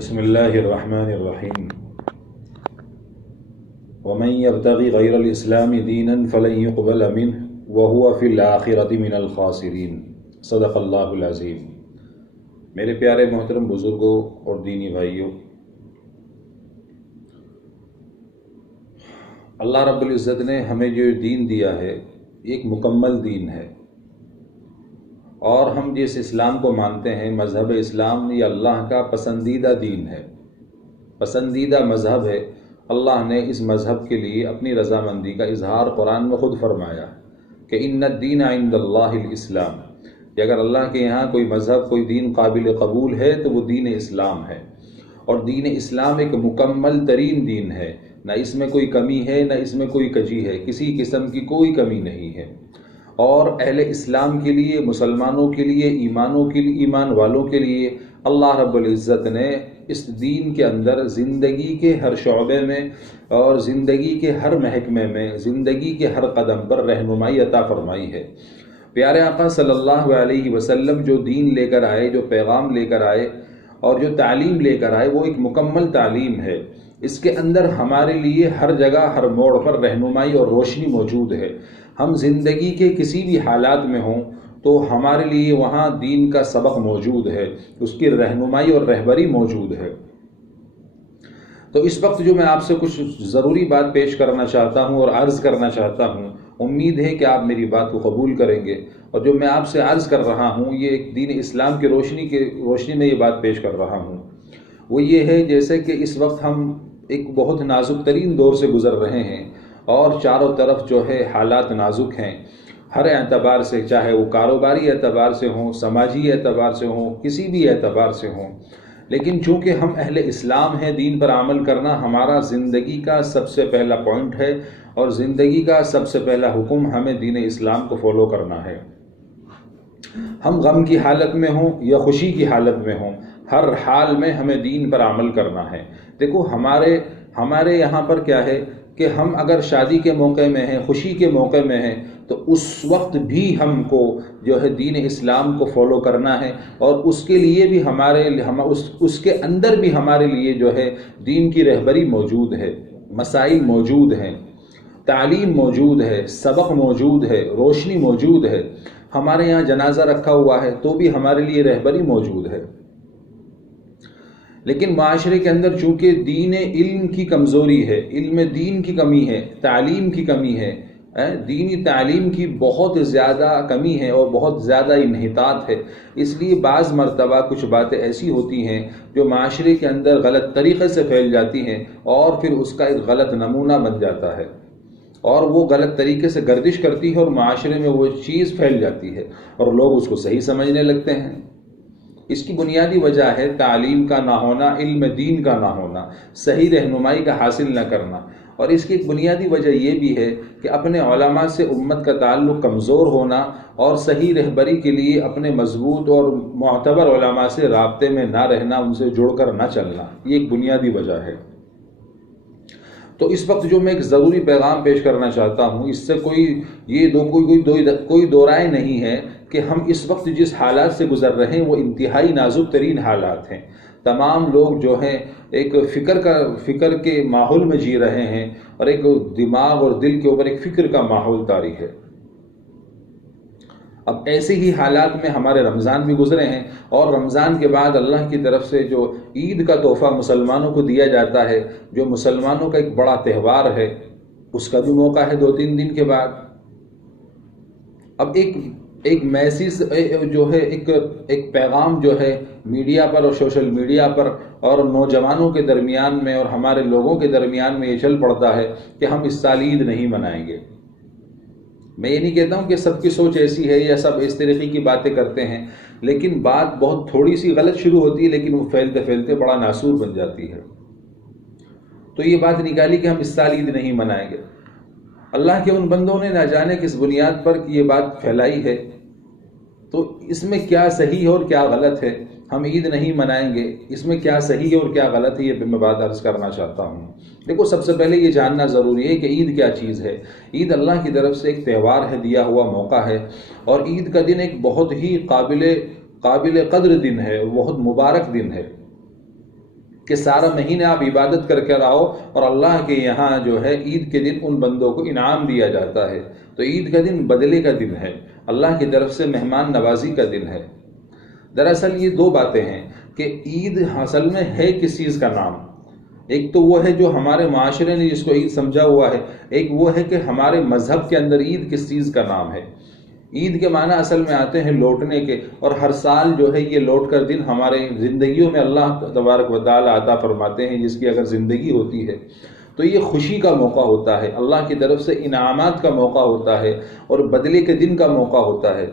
بسم اللہ الرحمن الرحیم ومن يبتغي غیر الاسلام دینا فلن يقبل منه وهو في الآخرة من الخاسرین۔ صدق اللہ العظیم۔ میرے پیارے محترم بزرگوں اور دینی بھائیوں، اللہ رب العزت نے ہمیں جو دین دیا ہے ایک مکمل دین ہے، اور ہم جس اسلام کو مانتے ہیں، مذہب اسلام، یہ اللہ کا پسندیدہ دین ہے، پسندیدہ مذہب ہے۔ اللہ نے اس مذہب کے لیے اپنی رضامندی کا اظہار قرآن میں خود فرمایا کہ ان الدین عند اللہ الاسلام، کہ اگر اللہ کے یہاں کوئی مذہب، کوئی دین قابل قبول ہے تو وہ دین اسلام ہے، اور دین اسلام ایک مکمل ترین دین ہے، نہ اس میں کوئی کمی ہے نہ اس میں کوئی کجی ہے، کسی قسم کی کوئی کمی نہیں ہے۔ اور اہل اسلام کے لیے، مسلمانوں کے لیے، ایمان والوں کے لیے اللہ رب العزت نے اس دین کے اندر زندگی کے ہر شعبے میں اور زندگی کے ہر محکمے میں، زندگی کے ہر قدم پر رہنمائی عطا فرمائی ہے۔ پیارے آقا صلی اللہ علیہ وسلم جو دین لے کر آئے، جو پیغام لے کر آئے اور جو تعلیم لے کر آئے، وہ ایک مکمل تعلیم ہے۔ اس کے اندر ہمارے لیے ہر جگہ، ہر موڑ پر رہنمائی اور روشنی موجود ہے۔ ہم زندگی کے کسی بھی حالات میں ہوں تو ہمارے لیے وہاں دین کا سبق موجود ہے، اس کی رہنمائی اور رہبری موجود ہے۔ تو اس وقت جو میں آپ سے کچھ ضروری بات پیش کرنا چاہتا ہوں اور عرض کرنا چاہتا ہوں، امید ہے کہ آپ میری بات کو قبول کریں گے، اور جو میں آپ سے عرض کر رہا ہوں یہ ایک دین اسلام کی روشنی میں یہ بات پیش کر رہا ہوں۔ وہ یہ ہے جیسے کہ اس وقت ہم ایک بہت نازک ترین دور سے گزر رہے ہیں، اور چاروں طرف جو ہے حالات نازک ہیں ہر اعتبار سے، چاہے وہ کاروباری اعتبار سے ہوں، سماجی اعتبار سے ہوں، کسی بھی اعتبار سے ہوں۔ لیکن چونکہ ہم اہل اسلام ہیں، دین پر عمل کرنا ہمارا زندگی کا سب سے پہلا پوائنٹ ہے، اور زندگی کا سب سے پہلا حکم ہمیں دین اسلام کو فالو کرنا ہے۔ ہم غم کی حالت میں ہوں یا خوشی کی حالت میں ہوں، ہر حال میں ہمیں دین پر عمل کرنا ہے۔ دیکھو ہمارے یہاں پر کیا ہے کہ ہم اگر شادی کے موقع میں ہیں، خوشی کے موقع میں ہیں، تو اس وقت بھی ہم کو جو ہے دین اسلام کو فالو کرنا ہے، اور اس کے لیے بھی اس کے اندر بھی ہمارے لیے جو ہے دین کی رہبری موجود ہے، مسائل موجود ہیں، تعلیم موجود ہے، سبق موجود ہے، روشنی موجود ہے۔ ہمارے یہاں جنازہ رکھا ہوا ہے تو بھی ہمارے لیے رہبری موجود ہے۔ لیکن معاشرے کے اندر چونکہ دین علم کی کمزوری ہے، علم دین کی کمی ہے، تعلیم کی کمی ہے، دینی تعلیم کی بہت زیادہ کمی ہے اور بہت زیادہ انحطاط ہے، اس لیے بعض مرتبہ کچھ باتیں ایسی ہوتی ہیں جو معاشرے کے اندر غلط طریقے سے پھیل جاتی ہیں، اور پھر اس کا ایک غلط نمونہ بن جاتا ہے، اور وہ غلط طریقے سے گردش کرتی ہے اور معاشرے میں وہ چیز پھیل جاتی ہے اور لوگ اس کو صحیح سمجھنے لگتے ہیں۔ اس کی بنیادی وجہ ہے تعلیم کا نہ ہونا، علم دین کا نہ ہونا، صحیح رہنمائی کا حاصل نہ کرنا، اور اس کی ایک بنیادی وجہ یہ بھی ہے کہ اپنے علماء سے امت کا تعلق کمزور ہونا، اور صحیح رہبری کے لیے اپنے مضبوط اور معتبر علماء سے رابطے میں نہ رہنا، ان سے جڑ کر نہ چلنا، یہ ایک بنیادی وجہ ہے۔ تو اس وقت جو میں ایک ضروری پیغام پیش کرنا چاہتا ہوں، اس سے کوئی دو رائے نہیں ہے کہ ہم اس وقت جس حالات سے گزر رہے ہیں وہ انتہائی نازک ترین حالات ہیں۔ تمام لوگ جو ہیں ایک فکر کے ماحول میں جی رہے ہیں، اور ایک دماغ اور دل کے اوپر ایک فکر کا ماحول طاری ہے۔ اب ایسے ہی حالات میں ہمارے رمضان بھی گزرے ہیں، اور رمضان کے بعد اللہ کی طرف سے جو عید کا تحفہ مسلمانوں کو دیا جاتا ہے، جو مسلمانوں کا ایک بڑا تہوار ہے، اس کا بھی موقع ہے 2-3 دن کے بعد۔ اب ایک میسج جو ہے، ایک پیغام جو ہے میڈیا پر اور سوشل میڈیا پر اور نوجوانوں کے درمیان میں اور ہمارے لوگوں کے درمیان میں یہ چل پڑتا ہے کہ ہم اس سال عید نہیں منائیں گے۔ میں یہ نہیں کہتا ہوں کہ سب کی سوچ ایسی ہے یا سب اس طریقے کی باتیں کرتے ہیں، لیکن بات بہت تھوڑی سی غلط شروع ہوتی ہے، لیکن وہ پھیلتے پھیلتے بڑا ناسور بن جاتی ہے۔ تو یہ بات نکالی کہ ہم اس سال عید نہیں منائیں گے۔ اللہ کے ان بندوں نے نہ جانے کس بنیاد پر یہ بات پھیلائی ہے، تو اس میں کیا صحیح ہے اور کیا غلط ہے؟ ہم عید نہیں منائیں گے، اس میں کیا صحیح ہے اور کیا غلط ہے، یہ میں بات عرض کرنا چاہتا ہوں۔ دیکھو، سب سے پہلے یہ جاننا ضروری ہے کہ عید کیا چیز ہے۔ عید اللہ کی طرف سے ایک تہوار ہے، دیا ہوا موقع ہے، اور عید کا دن ایک بہت ہی قابل قدر دن ہے، بہت مبارک دن ہے۔ کہ سارا مہینے آپ عبادت کر کے رہو، اور اللہ کے یہاں جو ہے عید کے دن ان بندوں کو انعام دیا جاتا ہے۔ تو عید کا دن بدلے کا دن ہے، اللہ کی طرف سے مہمان نوازی کا دن ہے۔ دراصل یہ دو باتیں ہیں کہ عید اصل میں ہے کس چیز کا نام۔ ایک تو وہ ہے جو ہمارے معاشرے نے جس کو عید سمجھا ہوا ہے، ایک وہ ہے کہ ہمارے مذہب کے اندر عید کس چیز کا نام ہے۔ عید کے معنی اصل میں آتے ہیں لوٹنے کے، اور ہر سال جو ہے یہ لوٹ کر دن ہمارے زندگیوں میں اللہ تبارک و تعالیٰ عطا فرماتے ہیں، جس کی اگر زندگی ہوتی ہے تو یہ خوشی کا موقع ہوتا ہے، اللہ کی طرف سے انعامات کا موقع ہوتا ہے، اور بدلے کے دن کا موقع ہوتا ہے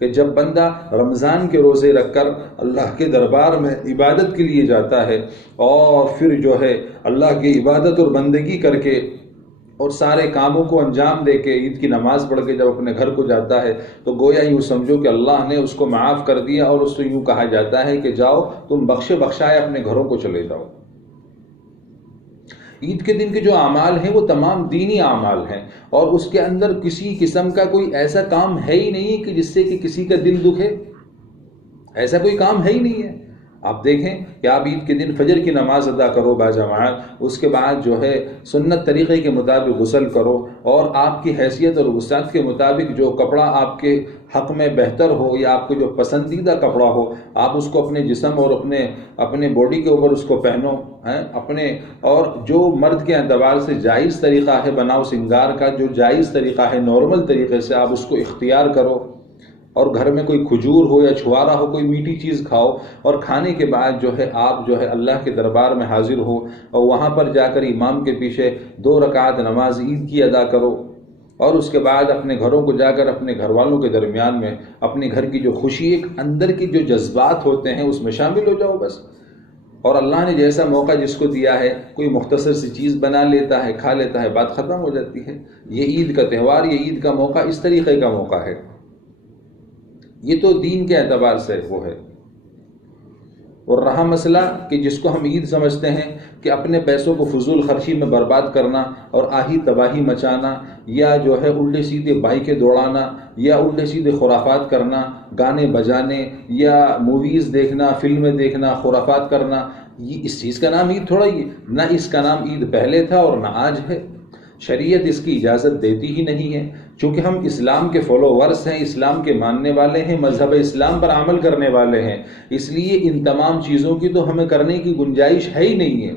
کہ جب بندہ رمضان کے روزے رکھ کر اللہ کے دربار میں عبادت کے لیے جاتا ہے، اور پھر جو ہے اللہ کی عبادت اور بندگی کر کے اور سارے کاموں کو انجام دے کے عید کی نماز پڑھ کے جب اپنے گھر کو جاتا ہے، تو گویا یوں سمجھو کہ اللہ نے اس کو معاف کر دیا، اور اس کو یوں کہا جاتا ہے کہ جاؤ تم بخشے بخشائے اپنے گھروں کو چلے جاؤ۔ عید کے دن کے جو اعمال ہیں وہ تمام دینی اعمال ہیں، اور اس کے اندر کسی قسم کا کوئی ایسا کام ہے ہی نہیں کہ جس سے کہ کسی کا دل دکھے، ایسا کوئی کام ہے ہی نہیں ہے۔ آپ دیکھیں کہ آپ عید کے دن فجر کی نماز ادا کرو باجماعت، اس کے بعد جو ہے سنت طریقے کے مطابق غسل کرو، اور آپ کی حیثیت اور وسعت کے مطابق جو کپڑا آپ کے حق میں بہتر ہو یا آپ کو جو پسندیدہ کپڑا ہو، آپ اس کو اپنے جسم اور اپنے باڈی کے اوپر اس کو پہنو، اور جو مرد کے اعتبار سے جائز طریقہ ہے بناؤ سنگار کا، جو جائز طریقہ ہے نارمل طریقے سے آپ اس کو اختیار کرو، اور گھر میں کوئی کھجور ہو یا چھوارا ہو، کوئی میٹھی چیز کھاؤ، اور کھانے کے بعد جو ہے آپ جو ہے اللہ کے دربار میں حاضر ہو، اور وہاں پر جا کر امام کے پیچھے 2 رکعت نماز عید کی ادا کرو، اور اس کے بعد اپنے گھروں کو جا کر اپنے گھر والوں کے درمیان میں اپنے گھر کی جو خوشی، ایک اندر کی جو جذبات ہوتے ہیں اس میں شامل ہو جاؤ بس۔ اور اللہ نے جیسا موقع جس کو دیا ہے، کوئی مختصر سی چیز بنا لیتا ہے، کھا لیتا ہے، بات ختم ہو جاتی ہے۔ یہ عید کا تہوار، یہ عید کا موقع اس طریقے کا موقع ہے۔ یہ تو دین کے اعتبار سے وہ ہے۔ اور رہا مسئلہ کہ جس کو ہم عید سمجھتے ہیں کہ اپنے پیسوں کو فضول خرچی میں برباد کرنا اور آہی تباہی مچانا، یا جو ہے الٹے سیدھے بائکیں دوڑانا، یا الٹے سیدھے خرافات کرنا، گانے بجانے یا موویز دیکھنا، فلمیں دیکھنا، خرافات کرنا، یہ اس چیز کا نام عید تھوڑا ہی ہے۔ نہ اس کا نام عید پہلے تھا اور نہ آج ہے۔ شریعت اس کی اجازت دیتی ہی نہیں ہے، چونکہ ہم اسلام کے فالوورز ہیں، اسلام کے ماننے والے ہیں، مذہب اسلام پر عمل کرنے والے ہیں، اس لیے ان تمام چیزوں کی تو ہمیں کرنے کی گنجائش ہے ہی نہیں ہے۔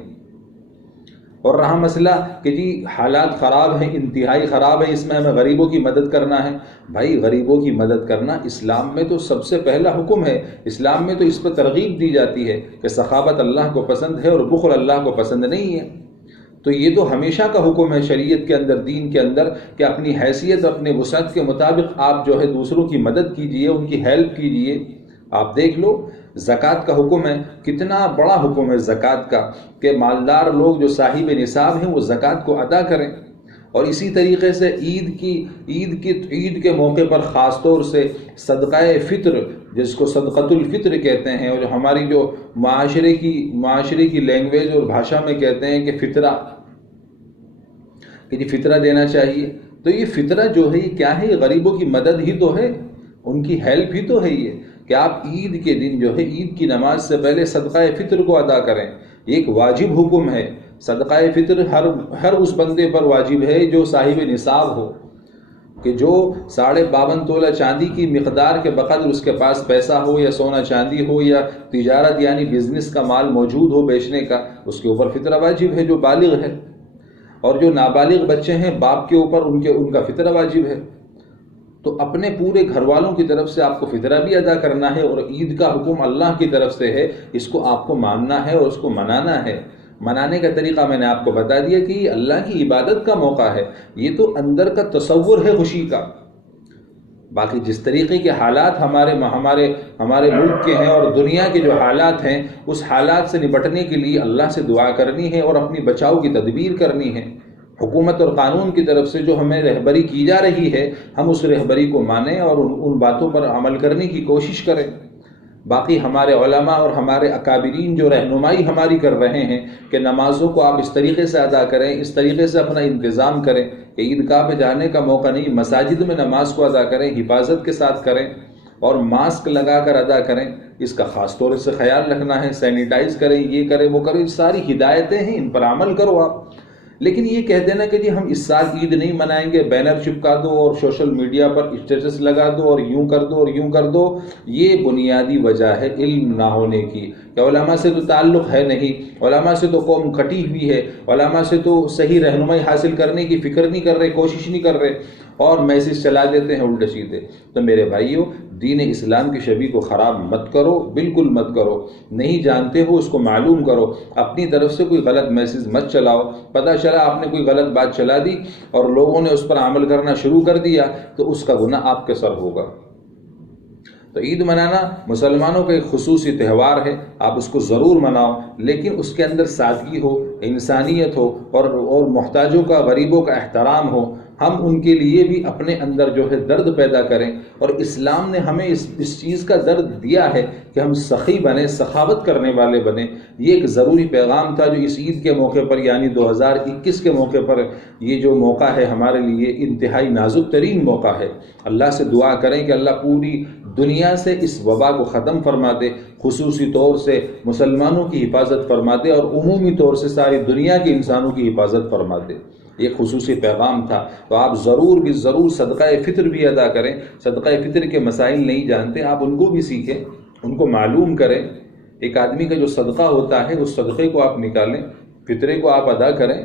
اور رہا مسئلہ کہ جی حالات خراب ہیں، انتہائی خراب ہے، اس میں ہمیں غریبوں کی مدد کرنا ہے۔ بھائی غریبوں کی مدد کرنا اسلام میں تو سب سے پہلا حکم ہے، اسلام میں تو اس پر ترغیب دی جاتی ہے کہ سخاوت اللہ کو پسند ہے اور بخل اللہ کو پسند نہیں ہے۔ تو یہ تو ہمیشہ کا حکم ہے شریعت کے اندر، دین کے اندر، کہ اپنی حیثیت اپنے وسعت کے مطابق آپ جو ہے دوسروں کی مدد کیجئے، ان کی ہیلپ کیجئے۔ آپ دیکھ لو زکوٰۃ کا حکم ہے، کتنا بڑا حکم ہے زکوٰۃ کا، کہ مالدار لوگ جو صاحب نصاب ہیں وہ زکوٰۃ کو ادا کریں۔ اور اسی طریقے سے عید کے موقع پر خاص طور سے صدقہ فطر، جس کو صدقۃ الفطر کہتے ہیں، اور ہماری جو معاشرے کی لینگویج اور بھاشا میں کہتے ہیں کہ فطرہ، کہ جی فطرہ دینا چاہیے۔ تو یہ فطرہ جو ہے یہ کیا ہے؟ یہ غریبوں کی مدد ہی تو ہے، ان کی ہیلپ ہی تو ہے یہ، کہ آپ عید کے دن جو ہے عید کی نماز سے پہلے صدقہ فطر کو ادا کریں۔ یہ ایک واجب حکم ہے، صدقہ فطر ہر اس بندے پر واجب ہے جو صاحب نصاب ہو، کہ جو 52.5 تولہ چاندی کی مقدار کے بقدر اس کے پاس پیسہ ہو، یا سونا چاندی ہو، یا تجارت یعنی بزنس کا مال موجود ہو بیچنے کا، اس کے اوپر فطرہ واجب ہے جو بالغ ہے۔ اور جو نابالغ بچے ہیں باپ کے اوپر ان کا فطرہ واجب ہے۔ تو اپنے پورے گھر والوں کی طرف سے آپ کو فطرہ بھی ادا کرنا ہے، اور عید کا حکم اللہ کی طرف سے ہے، اس کو آپ کو ماننا ہے اور اس کو منانا ہے۔ منانے کا طریقہ میں نے آپ کو بتا دیا کہ یہ اللہ کی عبادت کا موقع ہے، یہ تو اندر کا تصور ہے خوشی کا۔ باقی جس طریقے کے حالات ہمارے ملک کے ہیں اور دنیا کے جو حالات ہیں، اس حالات سے نپٹنے کے لیے اللہ سے دعا کرنی ہے اور اپنی بچاؤ کی تدبیر کرنی ہے۔ حکومت اور قانون کی طرف سے جو ہمیں رہبری کی جا رہی ہے، ہم اس رہبری کو مانیں اور ان باتوں پر عمل کرنے کی کوشش کریں۔ باقی ہمارے علماء اور ہمارے اکابرین جو رہنمائی ہماری کر رہے ہیں کہ نمازوں کو آپ اس طریقے سے ادا کریں، اس طریقے سے اپنا انتظام کریں کہ عیدگاہ پہ جانے کا موقع نہیں، مساجد میں نماز کو ادا کریں، حفاظت کے ساتھ کریں، اور ماسک لگا کر ادا کریں، اس کا خاص طور سے خیال رکھنا ہے، سینیٹائز کریں، یہ کریں وہ کریں، ساری ہدایتیں ہیں، ان پر عمل کرو آپ۔ لیکن یہ کہہ دینا کہ جی ہم اس سال عید نہیں منائیں گے، بینر چپکا دو اور سوشل میڈیا پر اسٹیٹس لگا دو اور یوں کر دو اور یوں کر دو، یہ بنیادی وجہ ہے علم نہ ہونے کی، کہ علماء سے تو تعلق ہے نہیں، علماء سے تو قوم کٹی ہوئی ہے، علماء سے تو صحیح رہنمائی حاصل کرنے کی فکر نہیں کر رہے، کوشش نہیں کر رہے، اور میسج چلا دیتے ہیں الٹے سیدھے۔ تو میرے بھائیوں، دین اسلام کی شبیہ کو خراب مت کرو، بالکل مت کرو، نہیں جانتے ہو اس کو معلوم کرو، اپنی طرف سے کوئی غلط میسج مت چلاؤ۔ پتہ چلا آپ نے کوئی غلط بات چلا دی اور لوگوں نے اس پر عمل کرنا شروع کر دیا تو اس کا گناہ آپ کے سر ہوگا۔ تو عید منانا مسلمانوں کا ایک خصوصی تہوار ہے، آپ اس کو ضرور مناؤ، لیکن اس کے اندر سادگی ہو، انسانیت ہو، اور محتاجوں کا، غریبوں کا احترام ہو۔ ہم ان کے لیے بھی اپنے اندر جو ہے درد پیدا کریں، اور اسلام نے ہمیں اس چیز کا درد دیا ہے کہ ہم سخی بنیں، سخاوت کرنے والے بنیں۔ یہ ایک ضروری پیغام تھا جو اس عید کے موقع پر، یعنی 2021 کے موقع پر، یہ جو موقع ہے ہمارے لیے انتہائی نازک ترین موقع ہے۔ اللہ سے دعا کریں کہ اللہ پوری دنیا سے اس وبا کو ختم فرما دے، خصوصی طور سے مسلمانوں کی حفاظت فرما دے، اور عمومی طور سے ساری دنیا کے انسانوں کی حفاظت فرما دے۔ یہ خصوصی پیغام تھا، تو آپ ضرور بھی ضرور صدقہ فطر بھی ادا کریں۔ صدقہ فطر کے مسائل نہیں جانتے آپ، ان کو بھی سیکھیں، ان کو معلوم کریں۔ ایک آدمی کا جو صدقہ ہوتا ہے اس صدقے کو آپ نکالیں، فطرے کو آپ ادا کریں۔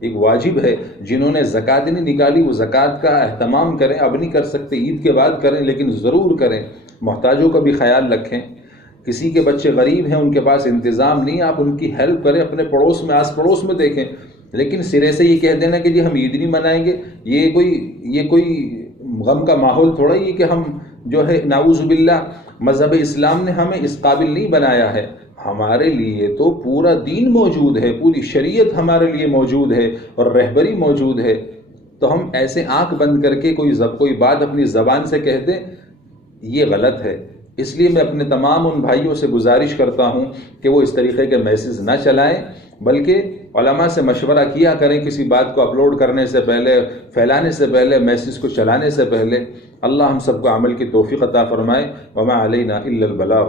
ایک واجب ہے، جنہوں نے زکوٰۃ نہیں نکالی وہ زکوٰۃ کا اہتمام کریں، اب نہیں کر سکتے عید کے بعد کریں، لیکن ضرور کریں۔ محتاجوں کا بھی خیال رکھیں، کسی کے بچے غریب ہیں، ان کے پاس انتظام نہیں، آپ ان کی ہیلپ کریں، اپنے پڑوس میں، آس پڑوس میں دیکھیں۔ لیکن سرے سے یہ کہہ دینا کہ جی ہم عید نہیں منائیں گے، یہ کوئی غم کا ماحول تھوڑا ہی کہ ہم جو ہے نعوذ باللہ، مذہب اسلام نے ہمیں اس قابل نہیں بنایا ہے۔ ہمارے لیے تو پورا دین موجود ہے، پوری شریعت ہمارے لیے موجود ہے اور رہبری موجود ہے، تو ہم ایسے آنکھ بند کر کے کوئی بات اپنی زبان سے کہہ دیں، یہ غلط ہے۔ اس لیے میں اپنے تمام ان بھائیوں سے گزارش کرتا ہوں کہ وہ اس طریقے کے میسیج نہ چلائیں، بلکہ علماء سے مشورہ کیا کریں کسی بات کو اپلوڈ کرنے سے پہلے، پھیلانے سے پہلے، میسیج کو چلانے سے پہلے۔ اللہ ہم سب کو عمل کی توفیق عطا فرمائے۔ وما علینا الا البلاغ۔